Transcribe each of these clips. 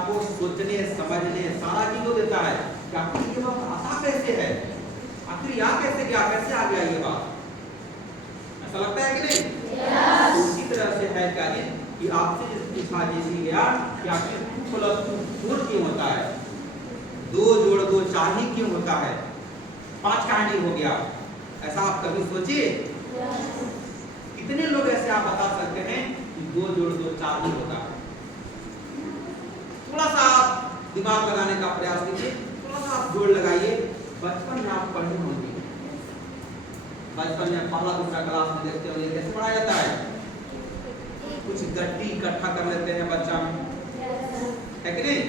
आपको सोचने समझने सारा चीज को देता है कि आखिर ये बात आता कैसे है, आखिर यहाँ कैसे गया, कैसे आ गया ये बात। ऐसा लगता है कि नहीं? तो उसी तरह से है क्या जी कि आपसे पूछा जैसी गया कि आखिर 2 + 2 4 क्यों होता है, 2 जोड़ 2 4 ही क्यों होता है, 5 कहानी हो गया। ऐसा आप कभी सोचिए? कितने लोग ऐसे आप बता सकते हैं कि 2 जोड़ 2 4 ही होता है? थोड़ा सा आप दिमाग लगाने का प्रयास कीजिए, थोड़ा सा आप जोड़ लगाइए। बचपन में आप पढ़े होंगे, बचपन में पहला दूसरा क्लास में देखते होंगे कैसे पढ़ाया जाता है, कुछ गट्टी इकट्ठा कर लेते हैं बच्चा में, है कि नहीं?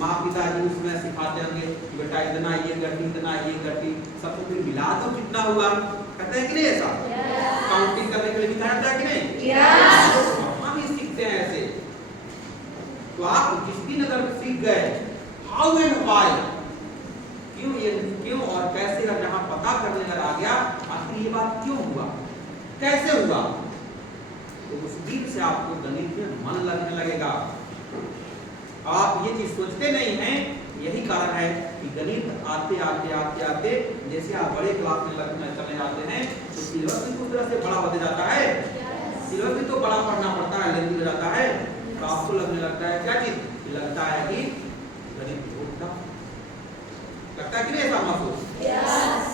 माँ पिताजी उसमें सिखाते होंगे कि बेटा इतना ये गट्टी सबको फिर मिला तो कितना हुआ, कहते हैं कि नहीं? ऐसा काउंटिंग करने के लिए भी जाता है कि नहीं? हम भी सीखते हैं ऐसे। तो आप जिस दिन अगर सीख गए हाउ एंड व्हाई, क्यों और कैसे, और जहां पता करने अगर आ गया आखिर ये बात क्यों हुआ, कैसे हुआ, तो उस दिन से आपको गणित में मन लगने लगेगा। आप ये चीज सोचते नहीं हैं, यही कारण है कि गणित आते आते जैसे आप बड़े क्लास में चले जाते हैं तो सिलेबस भी उस तरह से बड़ा होते जाता है, सिलेबस भी तो बड़ा पढ़ना पड़ता है, लेंथी हो जाता है, तो आपको लगने लगता है क्या चीज, लगता है कि गणित होता, लगता है कि नहीं? ऐसा महसूस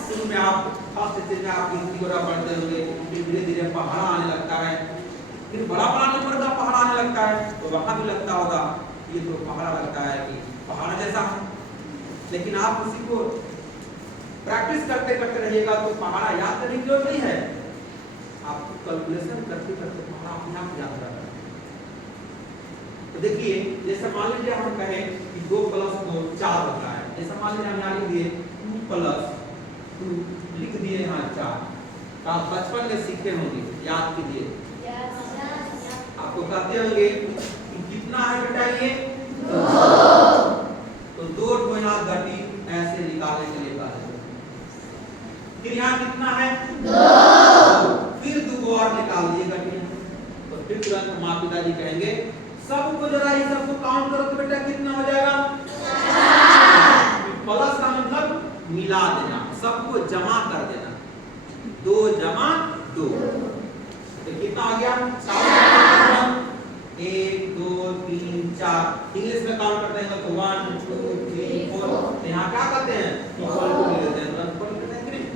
शुरू में आप फर्स्ट स्टेज में आप गिनती वगैरह पढ़ते होंगे, फिर धीरे धीरे पहाड़ा आने लगता है, फिर बड़ा नंबर का पहाड़ा आने लगता है, तो वहां भी लगता होगा ये तो पहाड़ा लगता है कि पहाड़ा जैसा है। लेकिन आप उसी को प्रैक्टिस करते करते रहिएगा तो पहाड़ा याद करने की जरूरत नहीं है, आपको कैलकुलेशन करते करते पहाड़ा अपने आप याद रहता है। तो देखिए जैसे मान लीजिए हम कहें कि 2 + 2 4 होता है, जैसे मान लीजिए हम यहाँ लिख दिए 2 + 2 लिख दिए यहाँ 4, तो आप बचपन में सीखे होंगे, याद कीजिए, आपको कहते होंगे कि कितना है बेटा ये 2, तो 2 को यहाँ गति ऐसे निकालने के लिए कहते हैं। फिर यहाँ कितना है 2, फिर 2 और निकाल दिए गति, तो फिर तुरंत माँ पिताजी कहेंगे सबको जरा ये सबको काउंट करो तो बेटा कितना हो जाएगा 4। प्लस का मतलब मिला देना, सबको जमा कर देना, 2 + 2 तो कितना आ गया 4। 1 2 3 4 इंग्लिश में काउंट करते हैं तो 1 2 3 4, यहाँ क्या करते हैं इक्वल टू ले लेते हैं, तुरंत इक्वल करते हैं कि नहीं?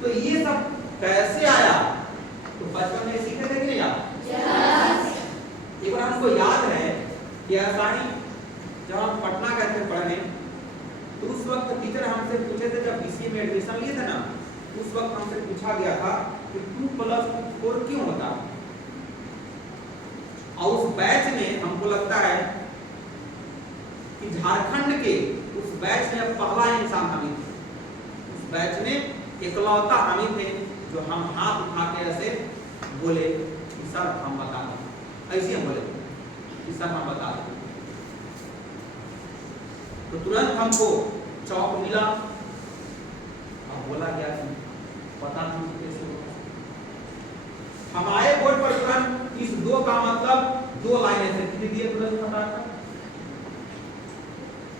तो ये सब कैसे आया, तो बचपन में सीखे थे कि नहीं आप? एक बार हमको याद है कि ऐसा ही जब हम पटना गए थे पढ़ने, तो उस वक्त टीचर हमसे पूछे थे, जब बीसीए में एडमिशन लिए थे ना, उस वक्त हमसे पूछा गया था कि 2 + 4 क्यों होता है। और उस बैच में हमको लगता है कि झारखंड के उस बैच में पहला इंसान हम ही थे, उस बैच में इकलौता हम ही थे जो हम हाथ उठा के ऐसे बोले कि सर हम बता दें, ऐसे हम बोले कि सर हम बता दें, तो तुरंत हमको चौक मिला और बोला गया कि पता नहीं कैसे होगा। हम आए बोर्ड पर, तुरंत इस 2 का मतलब 2 लाइनें से लिख दिए तुरंत फटाफट,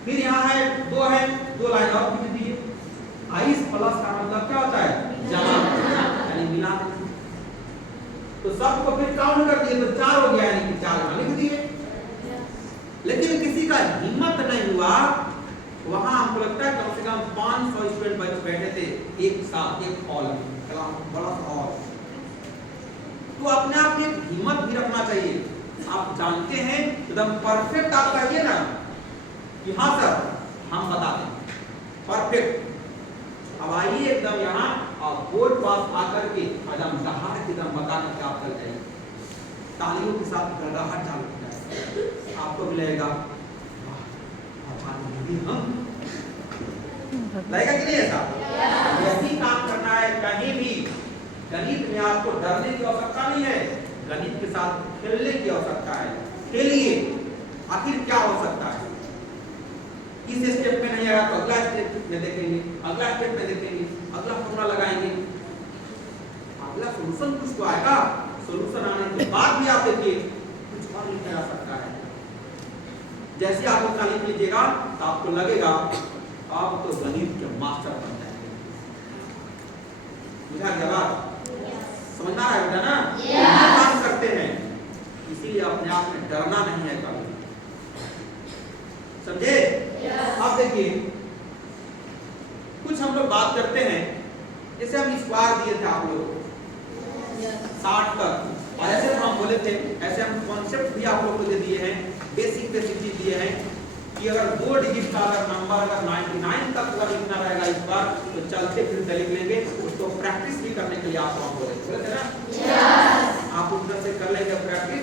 फिर यहाँ है 2 है 2 लाइन और लिख दिए। इस प्लस का मतलब क्या होता है जमा, यानी मिला देना, तो सबको फिर काउंट कर दिए तो 4 हो गया, यानी कि 4 यहाँ लिख दिए। लेकिन किसी का हिम्मत नहीं हुआ, वहां हमको लगता है कम से कम 500 स्टूडेंट बैठे थे एक साथ, एक हॉल में, बड़ा हॉल, तो अपने आप में हिम्मत भी रखना चाहिए। आप जानते हैं एकदम परफेक्ट आप कहिए ना कि हाँ सर हम बता दें परफेक्ट, अब आइए एकदम यहाँ और बोर्ड पास आकर के एकदम दहाड़ एकदम बताने के आप चल जाइए, तालियों के साथ गड़गड़ाहट चालू हो जाए, आपको भी लगेगा लगेगा कि नहीं? ऐसा यही काम करना है कहीं भी। गणित में आपको डरने की आवश्यकता नहीं है, गणित के साथ खेलने की आवश्यकता है। खेलिए, आखिर क्या हो सकता है, इस स्टेप में नहीं आया तो अगला स्टेप में देखेंगे, अगला स्टेप में देखेंगे, अगला फॉर्मूला लगाएंगे, अगला सॉल्यूशन कुछ तो आएगा, सॉल्यूशन आने के बाद भी आप देखिए कुछ और लिखा जा सकता है। जैसे आप उतना लिख लीजिएगा तो आपको लगेगा आप तो गणित के मास्टर बन जाएंगे। बुझा गया बात? समझना है बेटा ना? काम करते हैं, इसीलिए अपने आप में डरना नहीं है कभी, समझे? अब देखिए कुछ हम लोग बात करते हैं, जैसे हम इस बार दिए थे आप लोग 60 तक, और ऐसे हम बोले थे, ऐसे हम कॉन्सेप्ट भी आप लोग को दे दिए हैं, बेसिक चीज दिए हैं कि अगर 2 डिजिट का अगर नंबर अगर 99 तक अगर लिखना रहेगा इस बार तो चलते फिरते लिख लेंगे। उसको प्रैक्टिस भी करने के लिए आप हम बोले थे ना, आप उधर से कर लेंगे प्रैक्टिस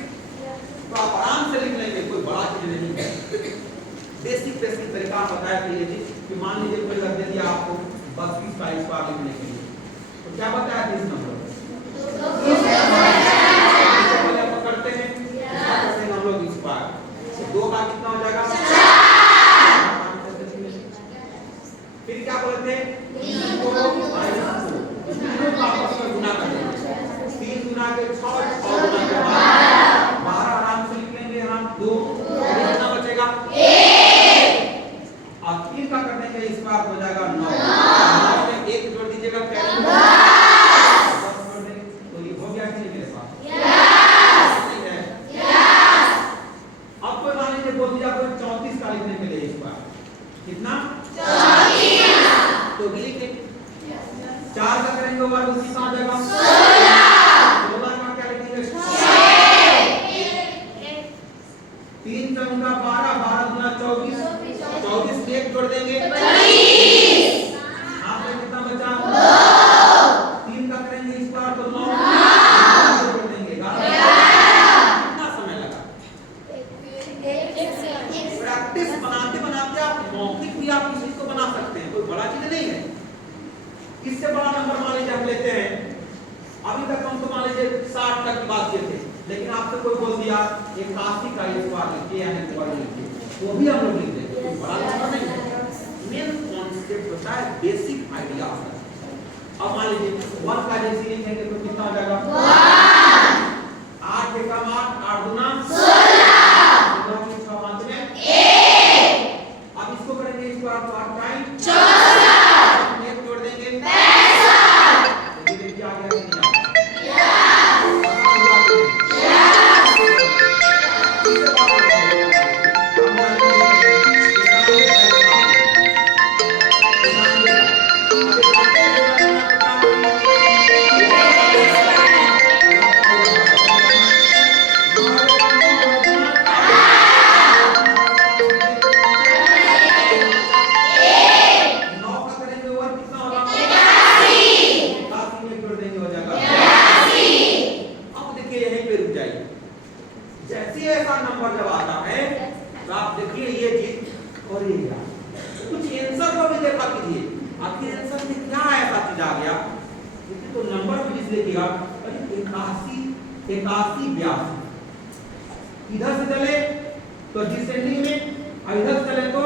तो आप आराम से लिख लेंगे, कोई बड़ा चीज नहीं है। बेसिक तरीका बताया था ये चीज कि मान लीजिए कोई कर दे दिया आपको 32 का इस बार लिखने के लिए, तो क्या बताया था इस नंबर करते हैं हम लोग इस बार 2 का कितना हो जाएगा, फिर क्या बोलते हैं 3 को आपस में गुना कर देंगे, 3 गुना के 6 और गुना के 12 आराम से लिख लेंगे हम 2, कितना बचेगा 1, और 3 का कर देंगे इस बार हो जाएगा 9, 9 में 1 जोड़ दीजिएगा क्या 10 जोड़ देंगे, तो ये हो गया कि मेरे पास अब कोई मान लीजिए बोल दिया कोई 34 का लिखने के लिए इस बार कितना 34, तो भी लिखे 4 का करेंगे वर्ग उसी का आ जाएगा 16 का क्या लिखेंगे 3 चौका 12, 12 गुना 24, 24 से 1 जोड़ देंगे 25, आप में कितना बचा 3 का करेंगे इस बार तो 9 जोड़ देंगे 11, कितना समय लगा? प्रैक्टिस बनाते बनाते आप मौखिक भी आप इसी को बना सकते हैं, कोई बड़ा चीज नहीं है। इससे बड़ा नंबर मान लीजिए हम लेते हैं, अभी तक हम तो मान लीजिए 60 तक की बात किए थे, लेकिन आपसे कोई बोल दिया 81 का इस बार लिखिए यानी वर्ग लिखिए, तो भी हम लोग लिख देंगे, कोई बड़ा नंबर नहीं है। मेन कॉन्सेप्ट होता है बेसिक आइडिया। अब मान लीजिए 1 का जैसे लिखेंगे तो कितना हो जाएगा 8 एकम 8, 8 गुना 16, 6 5 में 1, अब इसको करेंगे इस बार 8 टाइम 64, 1 जोड़ देंगे 65, तो ये क्या आ गया इधर से चले तो डिसेंडिंग में, और इधर से चले तो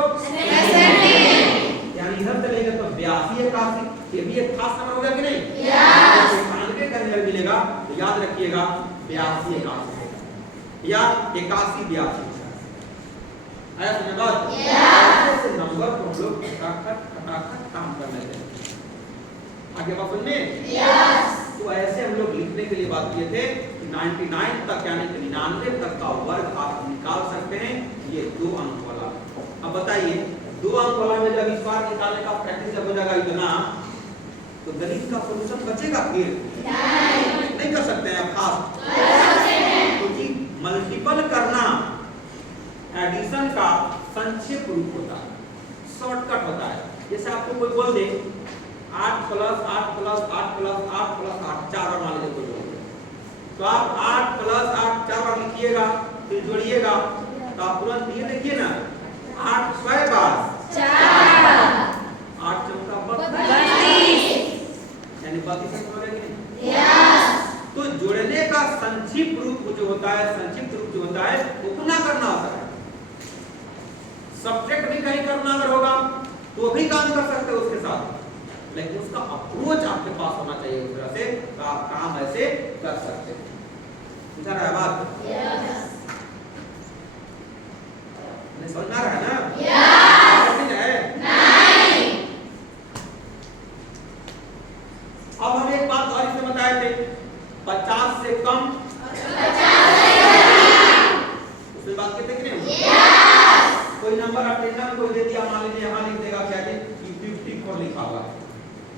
यानी इधर चलेगा तो 82 81, ये भी एक खास नंबर होगा कि नहीं? 91 का रिजल्ट मिलेगा तो याद रखिएगा 82 81 या 81 82 आया समझ बात? ऐसे नंबर को हम लोग खटाखट काम कर लेते हैं। आगे बात सुनने? तो ऐसे हम लोग लिखने के लिए बात किए थे 99 तक यानी 99 तक का वर्ग आप निकाल सकते हैं, ये 2 अंक वाला। अब बताइए 2 अंक वाला में जब इस बार निकालने का प्रैक्टिस जब हो जाएगा इतना, तो गणित का सॉल्यूशन बचेगा फिर नहीं कर सकते हैं आप खास, क्योंकि मल्टीपल करना एडिशन का संक्षेप रूप होता है, शॉर्टकट होता है। जैसे आपको कोई बोल दे 8 + 8 + 8 + 8 + 8 4 और मान लीजिए कोई बोल दे, तो आप 8 + 8 4 बार लिखिएगा, फिर जोड़िएगा तो आप तुरंत ये देखिए ना 8 6 बार 4, 8 चौका 32 यानी 32 हो गया कि नहीं? तो जोड़ने का संक्षिप्त रूप जो होता है, संक्षिप्त रूप जो होता है वो पुनः करना होता है। सब्जेक्ट भी कहीं करना अगर होगा तो भी काम कर सकते हो उसके साथ, लेकिन उसका अप्रोच आपके पास होना चाहिए उस तरह से, तो आप काम ऐसे कर सकते हैं। समझ रहा है बात? 50 से कम उसमें बात करते कि नहीं? कोई नंबर अटेंडर कोई दे दिया, मान लीजिए यहाँ लिख देगा क्या 54 लिखा हुआ है।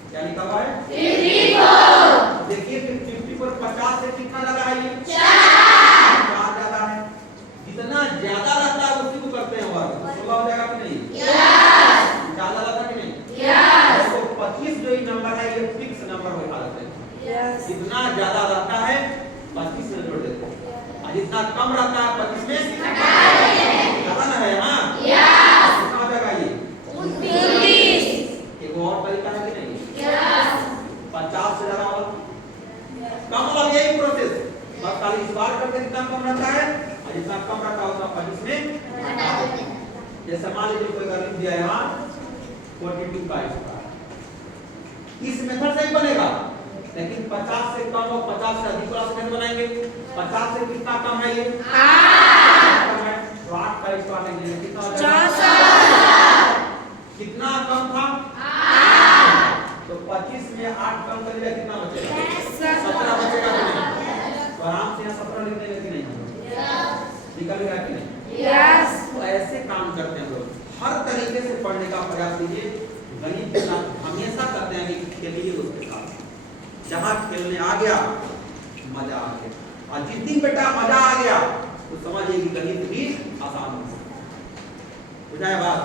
क्या लिखा हुआ है? 54। देखिए 54 50 से कितना ज्यादा है? ये 4 ज्यादा है। जितना ज्यादा रहता है उसी को करते हैं वर्ग। 16 हो जाएगा कि नहीं? ज्यादा रहता कि नहीं? तो 25 जो ये नंबर है ये फिक्स नंबर बैठा देते हैं। जितना ज्यादा रहता है 25 में जोड़ देते हैं, और जितना कम रहता है 25 में ज्यादा ना है। हाँ, कितना हो जाएगा ये? 19। एक और तरीका है कि नहीं? 50 से ज्यादा वाला कम वाला यही प्रोसेस, बस खाली इस बार करके जितना कम रहता है और जितना कम रहता है उतना 25 में। जैसे मान लीजिए कोई गणित दिया है यहाँ 42 का स्क्वायर, इस मेथड से ही बनेगा, लेकिन 50 से कम और 50 से अधिक वाला कैसे बनाएंगे? 50 से कितना कम है ये? 8 कम है, तो 8 का स्क्वायर लेंगे, कितना हो जाएगा? कितना कम था? 8। तो 25 में 8 कम करेगा कितना बचेगा? 17 बचेगा कि नहीं? तो आराम से यहाँ 17 लिख देंगे कि नहीं? निकलेगा कि नहीं? तो ऐसे काम करते हैं लोग, हर तरीके से पढ़ने का प्रयास कीजिए। गणित के साथ हमेशा करते हैं कि खेलिए उसके साथ, जहाँ खेलने आ गया मजा आ गया, और जिस दिन बेटा मजा आ गया तो समझिए कि गणित भी आसान हो सकता। बुझा है बात?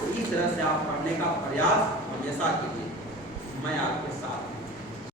तो इस तरह से आप पढ़ने का प्रयास हमेशा कीजिए। मैं आपके